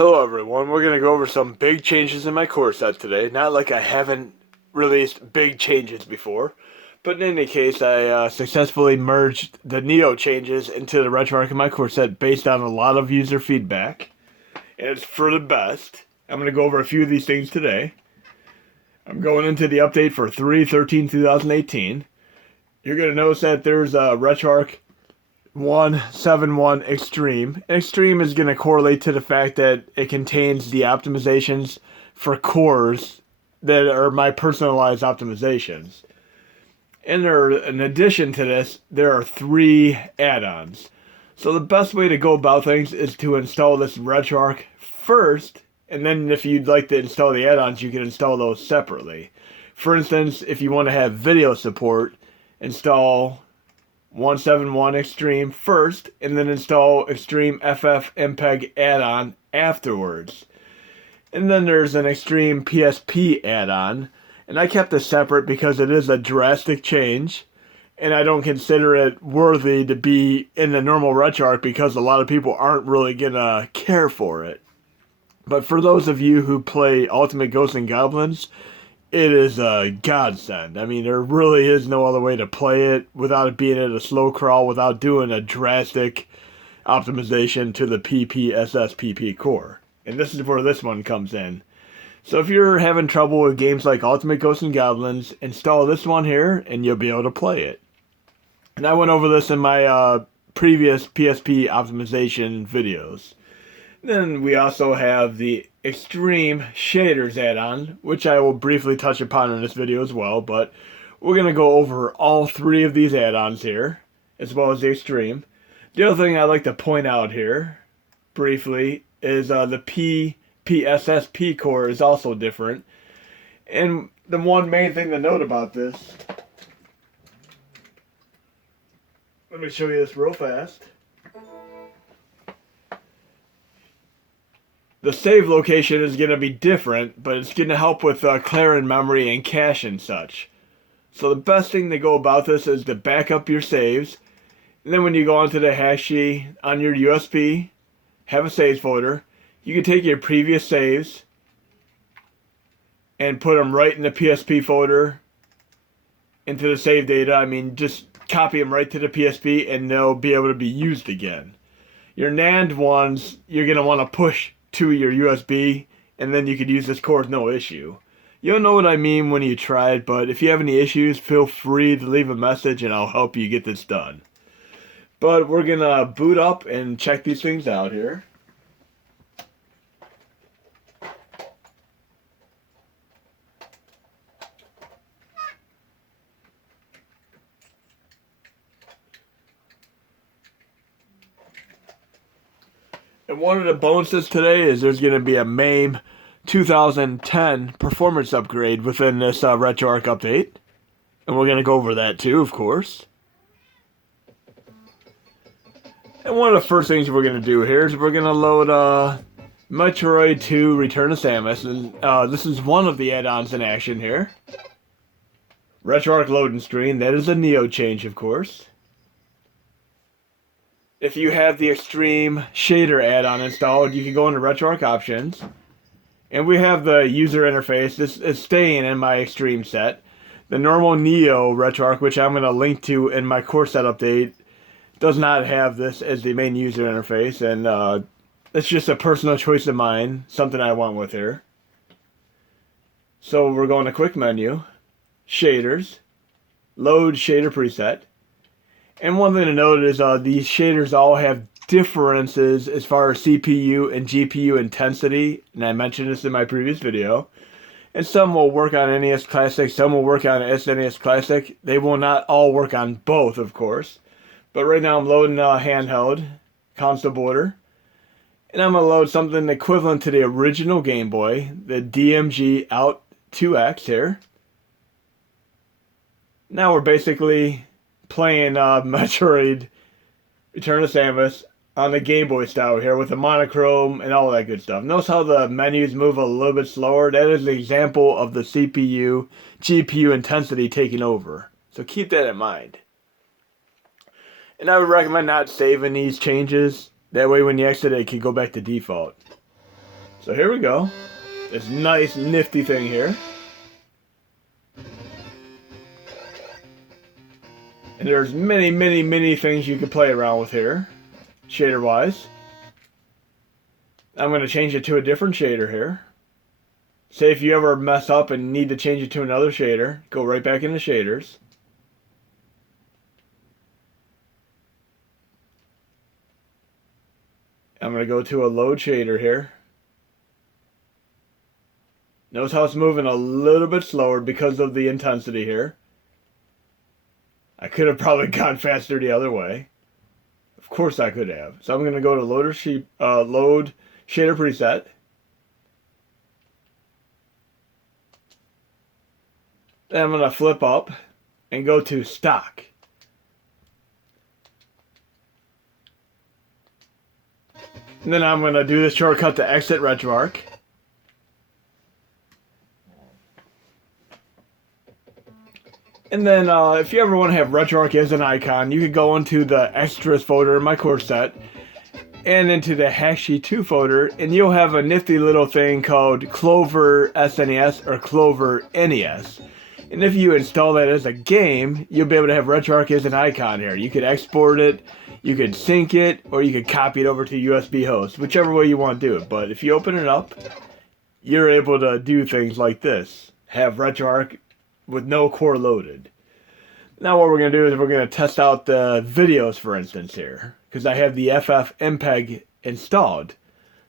Hello everyone, we're going to go over some big changes in my core set today. Not like I haven't released big changes before, but in any case I successfully merged the Neo changes into the RetroArch in my core set based on a lot of user feedback, and it's for the best. I'm going to go over a few of these things today. I'm going into the update for 3/13/2018. You're going to notice that there's a RetroArch 171 Xtreme. Xtreme is going to correlate to the fact that it contains the optimizations for cores that are my personalized optimizations. And in addition to this, there are 3 add-ons. So the best way to go about things is to install this RetroArch first, and then if you'd like to install the add-ons, you can install those separately. For instance, if you want to have video support, install 171 Xtreme first, and then install Xtreme FF MPEG add-on afterwards. And then there's an Xtreme PSP add-on, and I kept this separate because it is a drastic change, and I don't consider it worthy to be in the normal RetroArch because a lot of people aren't really gonna care for it. But for those of you who play Ultimate Ghosts and Goblins, it is a godsend. I mean, there really is no other way to play it without it being at a slow crawl, without doing a drastic optimization to the PPSSPP core. And this is where this one comes in. So if you're having trouble with games like Ultimate Ghosts and Goblins, install this one here and you'll be able to play it. And I went over this in my previous PSP optimization videos. Then we also have the Xtreme Shaders add-on, which I will briefly touch upon in this video as well, but we're going to go over all 3 of these add-ons here, as well as the Xtreme. The other thing I'd like to point out here, briefly, is the PPSSP core is also different. And the one main thing to note about this, let me show you this real fast. The save location is going to be different, but it's going to help with clearing memory and cache and such. So the best thing to go about this is to back up your saves. And then when you go onto the hashi on your USB, have a saves folder. You can take your previous saves and put them right in the PSP folder into the save data. I mean, just copy them right to the PSP and they'll be able to be used again. Your NAND ones, you're going to want to push to your USB, and then you could use this core with no issue. You'll know what I mean when you try it, but if you have any issues, feel free to leave a message and I'll help you get this done. But we're gonna boot up and check these things out here. And one of the bonuses today is there's going to be a MAME 2010 performance upgrade within this RetroArch update. And we're going to go over that too, of course. And one of the first things we're going to do here is we're going to load Metroid 2 Return to Samus. And this is one of the add-ons in action here. RetroArch loading screen. That is a Neo change, of course. If you have the Xtreme Shader add-on installed, you can go into RetroArch options. And we have the user interface. This is staying in my Xtreme set. The normal Neo RetroArch, which I'm going to link to in my core set update, does not have this as the main user interface. And it's just a personal choice of mine, something I went with here. So we're going to quick menu, shaders, load shader preset. And one thing to note is these shaders all have differences as far as CPU and GPU intensity, and I mentioned this in my previous video. And some will work on NES Classic, some will work on SNES Classic. They will not all work on both, of course. But right now I'm loading handheld, console border. And I'm going to load something equivalent to the original Game Boy, the DMG Out 2X here. Now we're basically playing Metroid Return to Samus on the Game Boy style here with the monochrome and all that good stuff. Notice how the menus move a little bit slower. That is an example of the CPU, GPU intensity taking over. So keep that in mind. And I would recommend not saving these changes. That way when you exit it, can go back to default. So here we go. This nice nifty thing here. And there's many things you can play around with here, shader wise. I'm going to change it to a different shader here. Say if you ever mess up and need to change it to another shader, go right back into shaders. I'm going to go to a load shader here. Notice how it's moving a little bit slower because of the intensity here. I could have probably gone faster the other way. Of course I could have. So I'm going to go to load shader preset. Then I'm going to flip up and go to stock. And then I'm going to do the shortcut to exit RetroArch. And then if you ever want to have RetroArch as an icon, you could go into the extras folder in my course set and into the Hacksheet 2 folder, and you'll have a nifty little thing called Clover SNES or Clover NES. And if you install that as a game, you'll be able to have RetroArch as an icon here. You could export it, you could sync it, or you could copy it over to USB host, whichever way you want to do it. But if you open it up, you're able to do things like this. Have RetroArch with no core loaded. Now what we're going to do is we're going to test out the videos, for instance, here. Because I have the FFmpeg installed.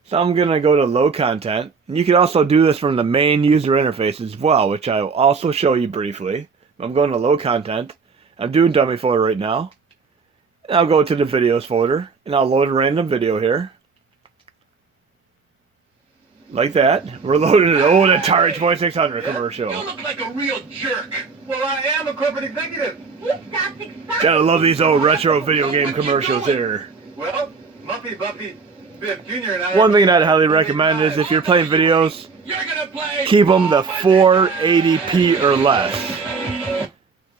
So I'm going to go to load content. And you can also do this from the main user interface as well, which I will also show you briefly. I'm going to load content. I'm doing dummy folder right now. And I'll go to the videos folder. And I'll load a random video here. Like that. We're loading an old Atari 2600 commercial. You look like a real jerk. Well, I am a corporate executive. Gotta love these old retro video game commercials here. Well, Muffy Buffy Biff Jr. and I... One thing I'd highly recommend is if you're playing videos, keep them to 480p or less.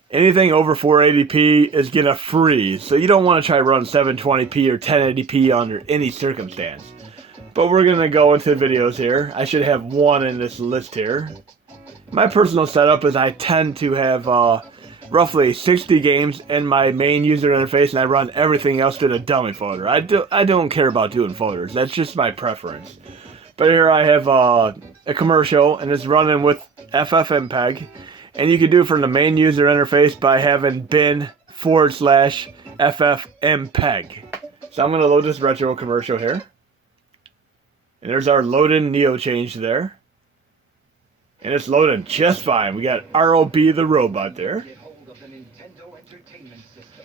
Anything over 480p is gonna freeze, so you don't want to try to run 720p or 1080p under any circumstance. But we're going to go into videos here. I should have one in this list here. My personal setup is I tend to have roughly 60 games in my main user interface, and I run everything else to the dummy folder. I don't care about doing folders. That's just my preference. But here I have a commercial, and it's running with FFmpeg. And you can do it from the main user interface by having bin/FFmpeg. So I'm going to load this retro commercial here. And there's our loaded Neo change there. And it's loading just fine. We got ROB the robot there.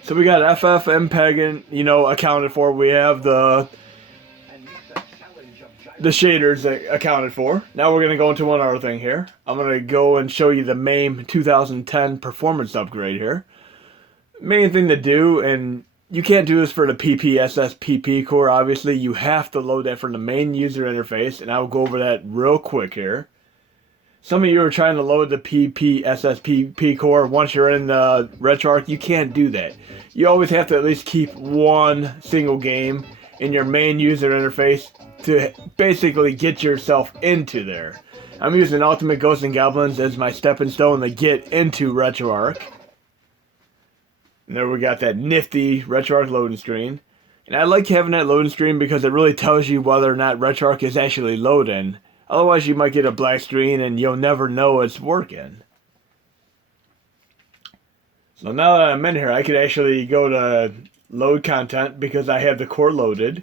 So we got FFmpeg, accounted for. We have the shaders accounted for. Now we're going to go into one other thing here. I'm going to go and show you the MAME 2010 performance upgrade here. Main thing to do, and you can't do this for the PPSSPP core, obviously. You have to load that from the main user interface, and I'll go over that real quick here. Some of you are trying to load the PPSSPP core once you're in the RetroArch. You can't do that. You always have to at least keep one single game in your main user interface to basically get yourself into there. I'm using Ultimate Ghosts and Goblins as my stepping stone to get into RetroArch. And there we got that nifty RetroArch loading screen. And I like having that loading screen because it really tells you whether or not RetroArch is actually loading. Otherwise you might get a black screen and you'll never know it's working. So now that I'm in here, I could actually go to load content because I have the core loaded.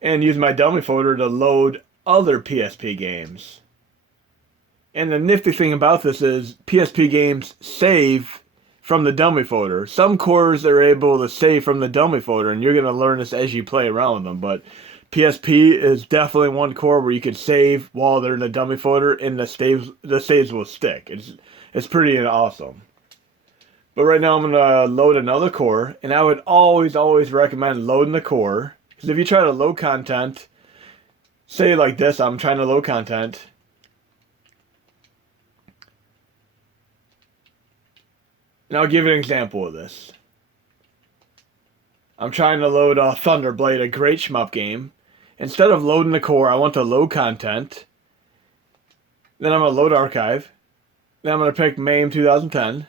And use my dummy folder to load other PSP games. And the nifty thing about this is PSP games save from the dummy folder. Some cores are able to save from the dummy folder, and you're going to learn this as you play around with them. But PSP is definitely one core where you can save while they're in the dummy folder, and the saves will stick. It's pretty awesome. But right now I'm going to load another core, and I would always recommend loading the core. Because if you try to load content, say like this, I'm trying to load content. And I'll give you an example of this. I'm trying to load Thunderblade, a great shmup game. Instead of loading the core, I want to load content. Then I'm going to load archive. Then I'm going to pick MAME 2010.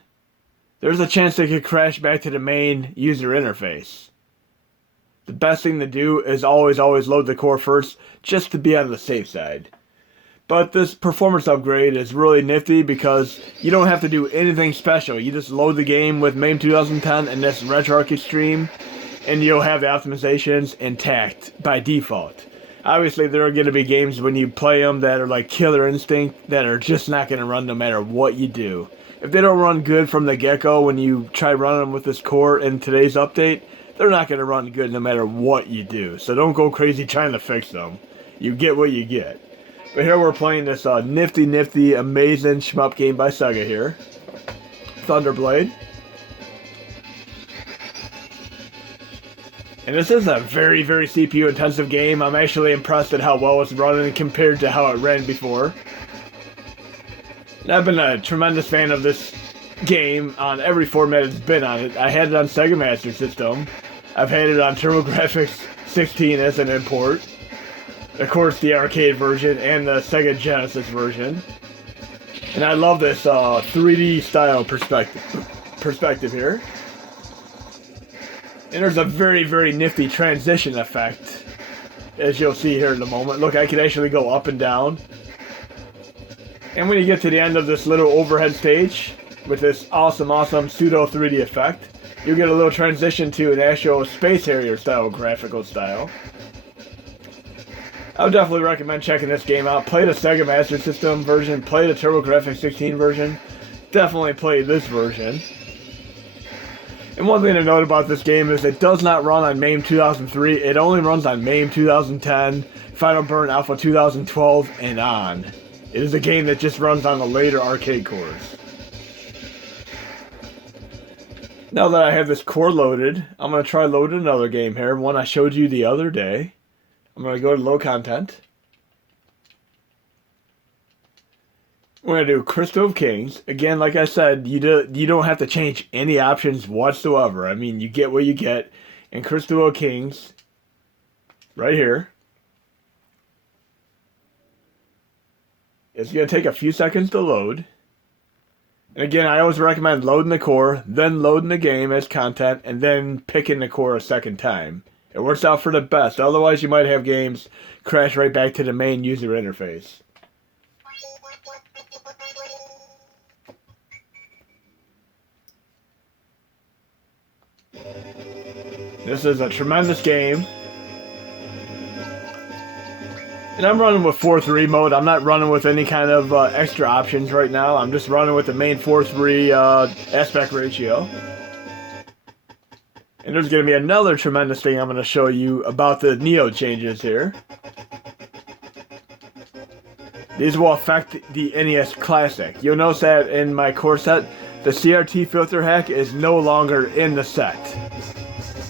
There's a chance they could crash back to the main user interface. The best thing to do is always load the core first, just to be on the safe side. But this performance upgrade is really nifty because you don't have to do anything special. You just load the game with MAME 2010 and this RetroArch Xtreme, and you'll have the optimizations intact by default. Obviously, there are going to be games when you play them that are like Killer Instinct that are just not going to run no matter what you do. If they don't run good from the get-go when you try running them with this core in today's update, they're not going to run good no matter what you do. So don't go crazy trying to fix them. You get what you get. But here we're playing this nifty, amazing shmup game by Sega here. Thunderblade. And this is a very CPU intensive game. I'm actually impressed at how well it's running compared to how it ran before. And I've been a tremendous fan of this game on every format it's been on it. I had it on Sega Master System. I've had it on TurboGrafx 16 as an import. Of course, the arcade version and the Sega Genesis version. And I love this 3D style perspective here. And there's a very nifty transition effect, as you'll see here in a moment. Look, I can actually go up and down. And when you get to the end of this little overhead stage, with this awesome pseudo 3D effect, you'll get a little transition to an actual Space Harrier style graphical style. I would definitely recommend checking this game out. Play the Sega Master System version, play the TurboGrafx 16 version. Definitely play this version. And one thing to note about this game is it does not run on MAME 2003. It only runs on MAME 2010, Final Burn Alpha 2012, and on. It is a game that just runs on the later arcade cores. Now that I have this core loaded, I'm going to try loading another game here, one I showed you the other day. I'm going to go to low content. We're going to do Crystal of Kings. Again, like I said, you don't have to change any options whatsoever. I mean, you get what you get. And Crystal of Kings, right here. It's going to take a few seconds to load. And again, I always recommend loading the core, then loading the game as content, and then picking the core a second time. It works out for the best. Otherwise, you might have games crash right back to the main user interface. This is a tremendous game. And I'm running with 4:3 mode. I'm not running with any kind of extra options right now. I'm just running with the main 4:3 aspect ratio. And there's going to be another tremendous thing I'm going to show you about the Neo changes here. These will affect the NES Classic. You'll notice that in my core set, the CRT filter hack is no longer in the set.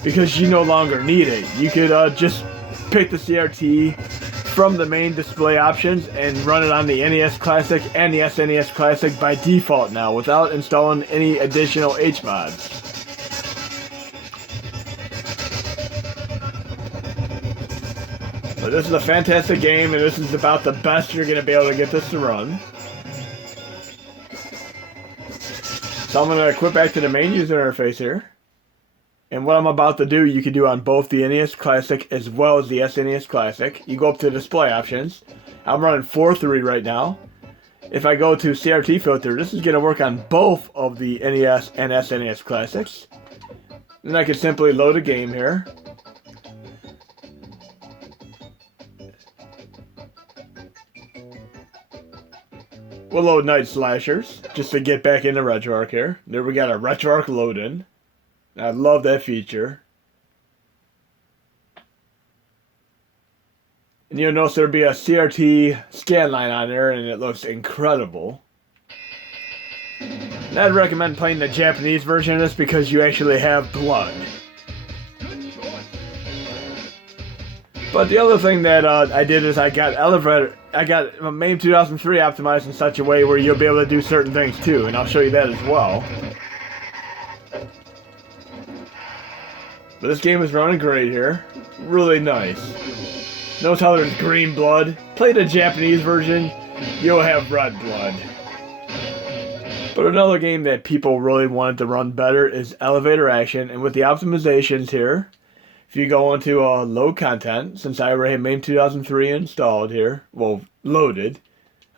Because you no longer need it. You could just pick the CRT from the main display options and run it on the NES Classic and the SNES Classic by default now without installing any additional HMODs. But this is a fantastic game, and this is about the best you're going to be able to get this to run. So I'm going to quit back to the main user interface here. And what I'm about to do, you can do on both the NES Classic as well as the SNES Classic. You go up to display options. I'm running 4:3 right now. If I go to CRT filter, this is going to work on both of the NES and SNES Classics. Then I can simply load a game here. We'll load Night Slashers, just to get back into RetroArch here. There we got a RetroArch load-in. I love that feature. And you'll notice there'll be a CRT scan line on there, and it looks incredible. And I'd recommend playing the Japanese version of this because you actually have blood. But the other thing that I did is I got MAME 2003 optimized in such a way where you'll be able to do certain things too, and I'll show you that as well. But this game is running great here. Really nice. Notice how there's green blood. Play the Japanese version, you'll have red blood. But another game that people really wanted to run better is Elevator Action, and with the optimizations here, if you go into load content, since I already have MAME 2003 installed here, well, loaded,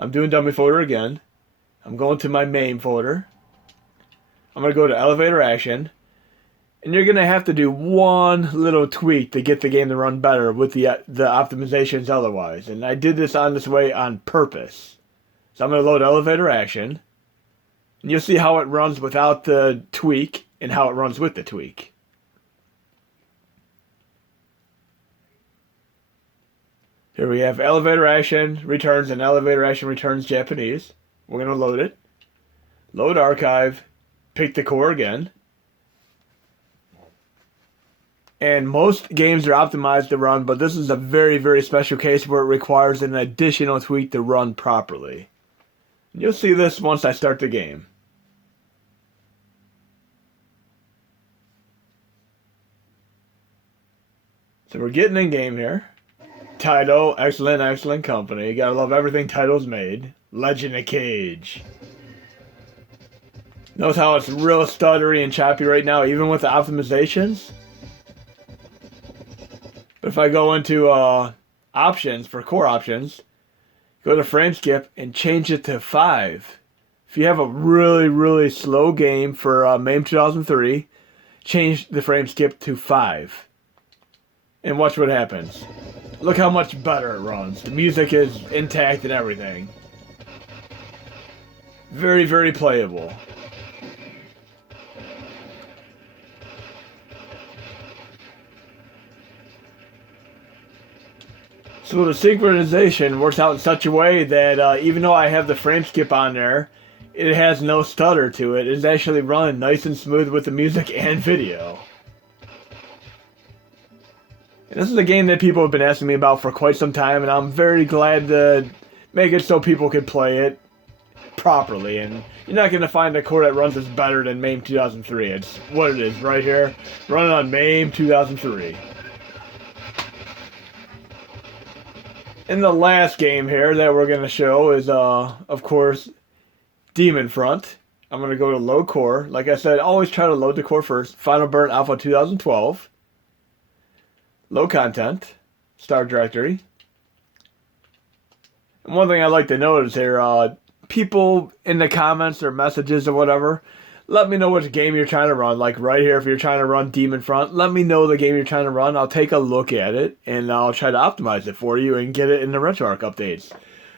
I'm doing dummy folder again. I'm going to my MAME folder. I'm going to go to Elevator Action. And you're going to have to do one little tweak to get the game to run better with the optimizations otherwise. And I did this on this way on purpose. So I'm going to load Elevator Action. And you'll see how it runs without the tweak and how it runs with the tweak. Here we have Elevator Action returns and Elevator Action returns Japanese. We're going to load it. Load archive. Pick the core again. And most games are optimized to run, but this is a very, very special case where it requires an additional tweak to run properly. And you'll see this once I start the game. So we're getting in game here. Title, excellent, excellent company. You gotta love everything Title's made. Legend of Cage. Notice how it's real stuttery and choppy right now, even with the optimizations. But if I go into options, for core options, go to frame skip and change it to 5. If you have a really, really slow game for MAME 2003, change the frame skip to 5. And watch what happens. Look how much better it runs. The music is intact and everything. Very, very playable. So the synchronization works out in such a way that even though I have the frame skip on there, it has no stutter to it. It's actually running nice and smooth with the music and video. And this is a game that people have been asking me about for quite some time, and I'm very glad to make it so people could play it properly. And you're not going to find a core that runs this better than MAME 2003. It's what it is right here, running on MAME 2003. And the last game here that we're going to show is, of course, Demon Front. I'm going to go to load core. Like I said, always try to load the core first. Final Burn Alpha 2012. Load content. Start directory. And one thing I'd like to note is here, people in the comments or messages or whatever, let me know which game you're trying to run. Like right here, if you're trying to run Demon Front, let me know the game you're trying to run. I'll take a look at it, and I'll try to optimize it for you and get it in the RetroArch updates.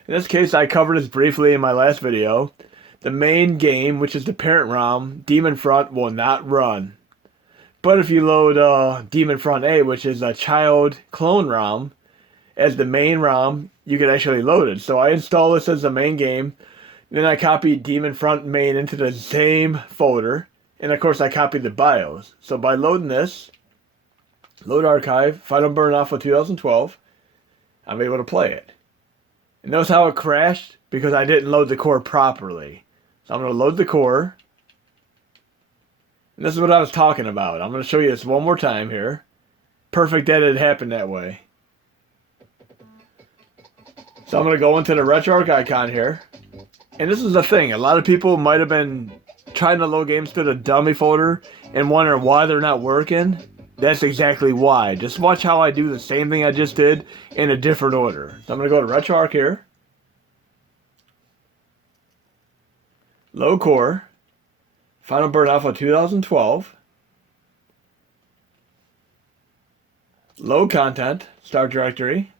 In this case, I covered this briefly in my last video. The main game, which is the parent ROM, Demon Front, will not run. But if you load Demon Front A, which is a child clone ROM, as the main ROM, you can actually load it. So I install this as the main game. Then I copied Demon Front main into the same folder. And of course I copied the BIOS. So by loading this, load archive, Final Burn Alpha 2012, I'm able to play it. And notice how it crashed? Because I didn't load the core properly. So I'm going to load the core. And this is what I was talking about. I'm going to show you this one more time here. Perfect that it happened that way. So I'm going to go into the RetroArch icon here. And this is the thing. A lot of people might have been trying to load games to the dummy folder and wondering why they're not working. That's exactly why. Just watch how I do the same thing I just did in a different order. So I'm going to go to RetroArch here. Load core. Final Burn Alpha 2012. Load content. Start directory.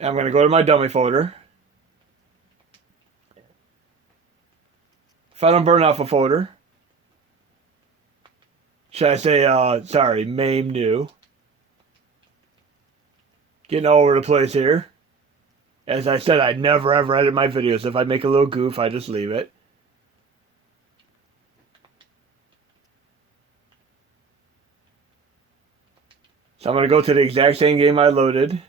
I'm going to go to my dummy folder. Final Burn Alpha folder. Should I say, sorry, MAME new. Getting all over the place here. As I said, I never ever edit my videos. If I make a little goof, I just leave it. So I'm going to go to the exact same game I loaded.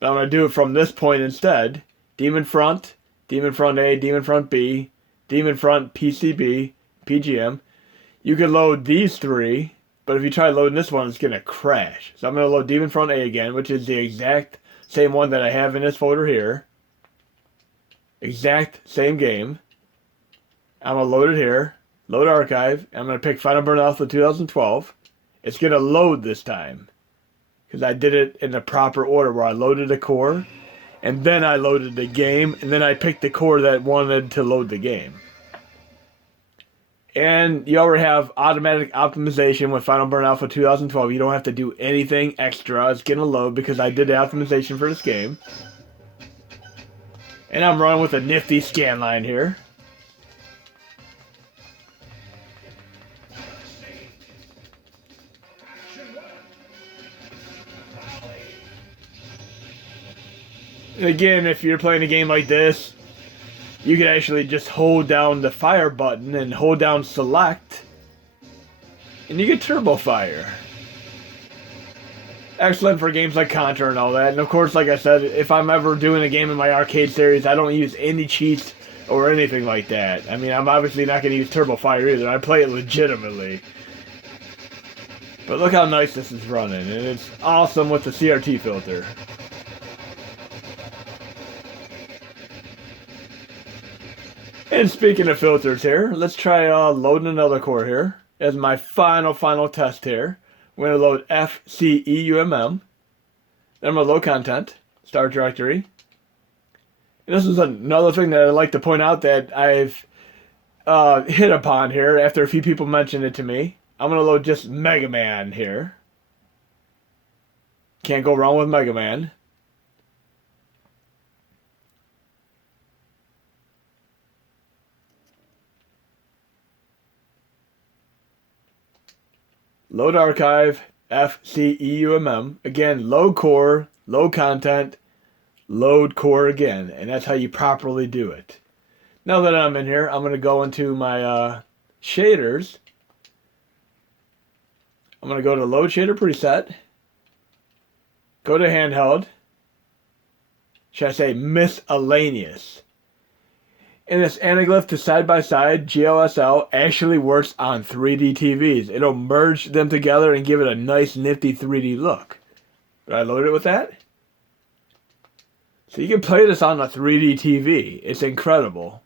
But I'm going to do it from this point instead. Demon Front A, Demon Front B, Demon Front PCB, PGM. You could load these three, but if you try loading this one, it's going to crash. So I'm going to load Demon Front A again, which is the exact same one that I have in this folder here. Exact same game. I'm going to load it here. Load archive. I'm going to pick Final Burn Alpha 2012. It's going to load this time, because I did it in the proper order where I loaded a core, and then I loaded the game, and then I picked the core that wanted to load the game. And you already have automatic optimization with Final Burn Alpha 2012. You don't have to do anything extra. It's going to load because I did the optimization for this game. And I'm running with a nifty scan line here. And again, if you're playing a game like this, you can actually just hold down the fire button and hold down select, and you get turbo fire. Excellent for games like Contra and all that. And of course, like I said, if I'm ever doing a game in my arcade series, I don't use any cheats or anything like that. I mean, I'm obviously not going to use turbo fire either. I play it legitimately. But look how nice this is running, and it's awesome with the CRT filter. And speaking of filters here, let's try loading another core here. As my final test here. We're going to load FCEUMM. Then I'm going to load content, start directory. And this is another thing that I'd like to point out that I've hit upon here after a few people mentioned it to me. I'm going to load just Mega Man here. Can't go wrong with Mega Man. Load archive, FCEUMM. Again, load core, load content, load core again. And that's how you properly do it. Now that I'm in here, I'm going to go into my shaders. I'm going to go to load shader preset. Go to handheld. Should I say miscellaneous? And this anaglyph to side-by-side GLSL actually works on 3D TVs. It'll merge them together and give it a nice nifty 3D look. Did I load it with that? So you can play this on a 3D TV. It's incredible.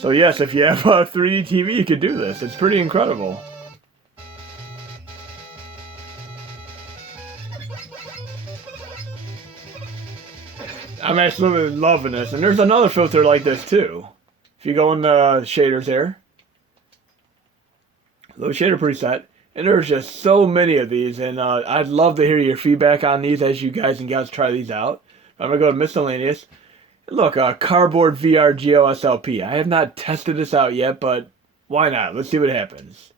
So yes, if you have a 3D TV, you could do this. It's pretty incredible. I'm absolutely loving this. And there's another filter like this too. If you go in the shaders here, load shader preset, and there's just so many of these, and I'd love to hear your feedback on these as you guys and gals try these out. I'm going to go to miscellaneous. Look, cardboard VR GOSLP. I have not tested this out yet, but why not? Let's see what happens.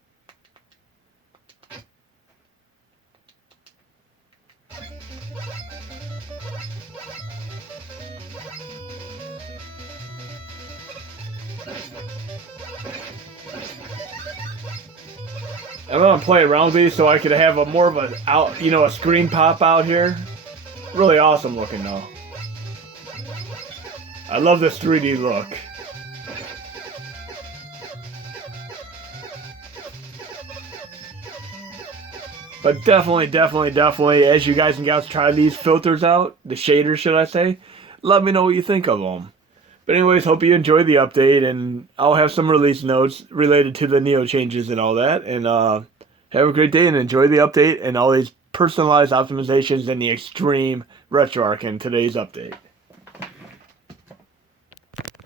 I'm gonna play around with these so I could have a more of a screen pop out here. Really awesome looking though. I love this 3D look. But definitely, as you guys and gals try these filters out, the shaders should I say, let me know what you think of them. But anyways, hope you enjoyed the update, and I'll have some release notes related to the Neo changes and all that. And have a great day and enjoy the update and all these personalized optimizations in the Xtreme RetroArch in today's update.